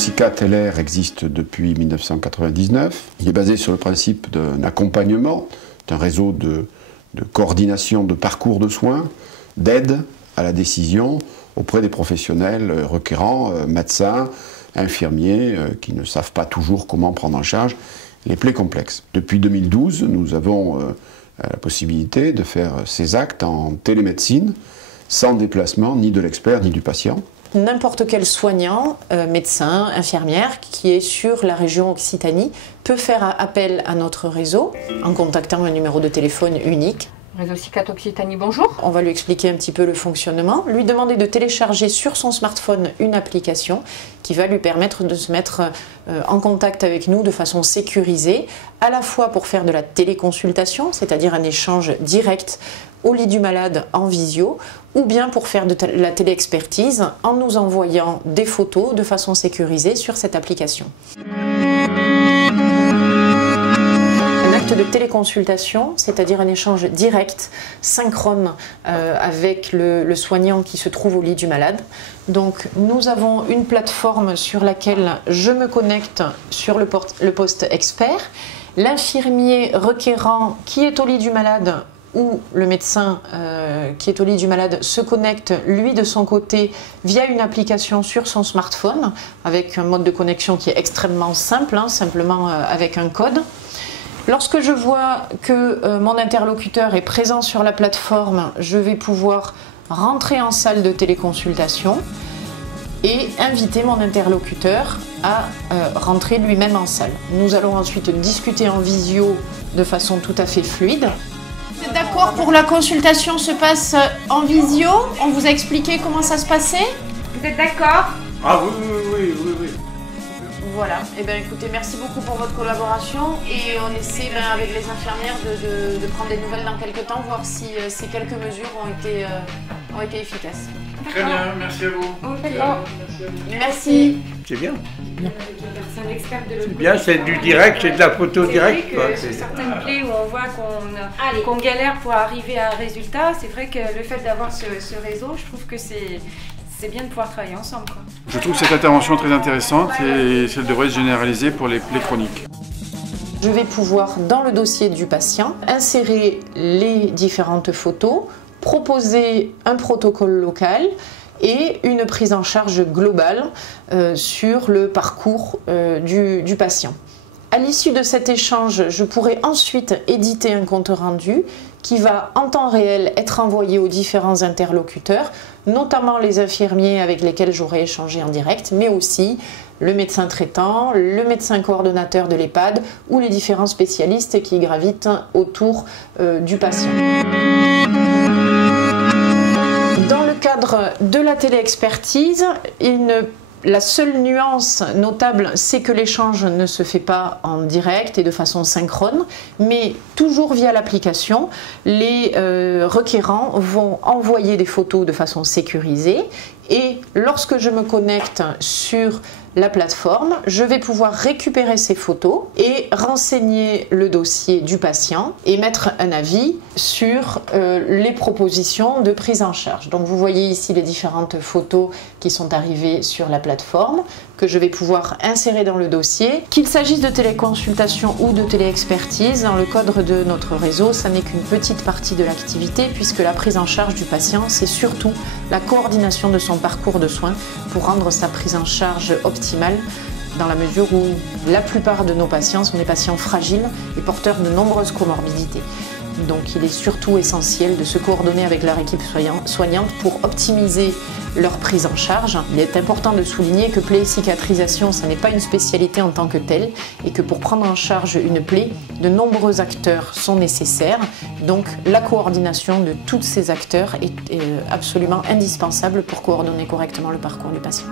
Cicat-LR existe depuis 1999. Il est basé sur le principe d'un accompagnement, d'un réseau de coordination de parcours de soins, d'aide à la décision auprès des professionnels requérants, médecins, infirmiers, qui ne savent pas toujours comment prendre en charge les plaies complexes. Depuis 2012, nous avons la possibilité de faire ces actes en télémédecine, sans déplacement ni de l'expert ni du patient. N'importe quel soignant, médecin, infirmière qui est sur la région Occitanie peut faire appel à notre réseau en contactant un numéro de téléphone unique. Réseau Cicat Occitanie, bonjour. On va lui expliquer un petit peu le fonctionnement, lui demander de télécharger sur son smartphone une application qui va lui permettre de se mettre en contact avec nous de façon sécurisée, à la fois pour faire de la téléconsultation, c'est-à-dire un échange direct au lit du malade en visio, ou bien pour faire de la téléexpertise en nous envoyant des photos de façon sécurisée sur cette application. Un acte de téléconsultation, c'est-à-dire un échange direct, synchrone avec le soignant qui se trouve au lit du malade. Donc nous avons une plateforme sur laquelle je me connecte sur le poste expert. L'infirmier requérant qui est au lit du malade où le médecin qui est au lit du malade se connecte, lui de son côté, via une application sur son smartphone, avec un mode de connexion qui est extrêmement simple, simplement avec un code. Lorsque je vois que mon interlocuteur est présent sur la plateforme, je vais pouvoir rentrer en salle de téléconsultation et inviter mon interlocuteur à rentrer lui-même en salle. Nous allons ensuite discuter en visio de façon tout à fait fluide. Vous êtes d'accord pour la consultation se passe en visio? On vous a expliqué comment ça se passait? Vous êtes d'accord? Ah oui. Voilà, et bien écoutez, merci beaucoup pour votre collaboration et on essaie avec les infirmières de prendre des nouvelles dans quelques temps, voir si ces quelques mesures ont été efficaces. Très bien, merci à vous. D'accord. Merci. C'est bien. C'est un expert de C'est bien, c'est du direct, c'est de la photo directe. C'est vrai que sur certaines plaies où on voit qu'on galère pour arriver à un résultat, c'est vrai que le fait d'avoir ce réseau, je trouve que c'est bien de pouvoir travailler ensemble, quoi. Je trouve cette intervention très intéressante et elle devrait se généraliser pour les plaies chroniques. Je vais pouvoir, dans le dossier du patient, insérer les différentes photos, proposer un protocole local et une prise en charge globale sur le parcours du patient. À l'issue de cet échange, je pourrai ensuite éditer un compte rendu qui va en temps réel être envoyé aux différents interlocuteurs, notamment les infirmiers avec lesquels j'aurai échangé en direct, mais aussi le médecin traitant, le médecin coordonnateur de l'EHPAD ou les différents spécialistes qui gravitent autour du patient. Dans le cadre de la téléexpertise, la seule nuance notable, c'est que l'échange ne se fait pas en direct et de façon synchrone, mais toujours via l'application, les requérants vont envoyer des photos de façon sécurisée et lorsque je me connecte sur la plateforme, je vais pouvoir récupérer ces photos et renseigner le dossier du patient et mettre un avis sur les propositions de prise en charge. Donc vous voyez ici les différentes photos qui sont arrivées sur la plateforme que je vais pouvoir insérer dans le dossier. Qu'il s'agisse de téléconsultation ou de téléexpertise, dans le cadre de notre réseau, ça n'est qu'une petite partie de l'activité puisque la prise en charge du patient, c'est surtout la coordination de son parcours de soins pour rendre sa prise en charge optimale dans la mesure où la plupart de nos patients sont des patients fragiles et porteurs de nombreuses comorbidités. Donc il est surtout essentiel de se coordonner avec leur équipe soignante pour optimiser leur prise en charge. Il est important de souligner que plaie et cicatrisation, ce n'est pas une spécialité en tant que telle et que pour prendre en charge une plaie, de nombreux acteurs sont nécessaires. Donc la coordination de tous ces acteurs est absolument indispensable pour coordonner correctement le parcours du patient.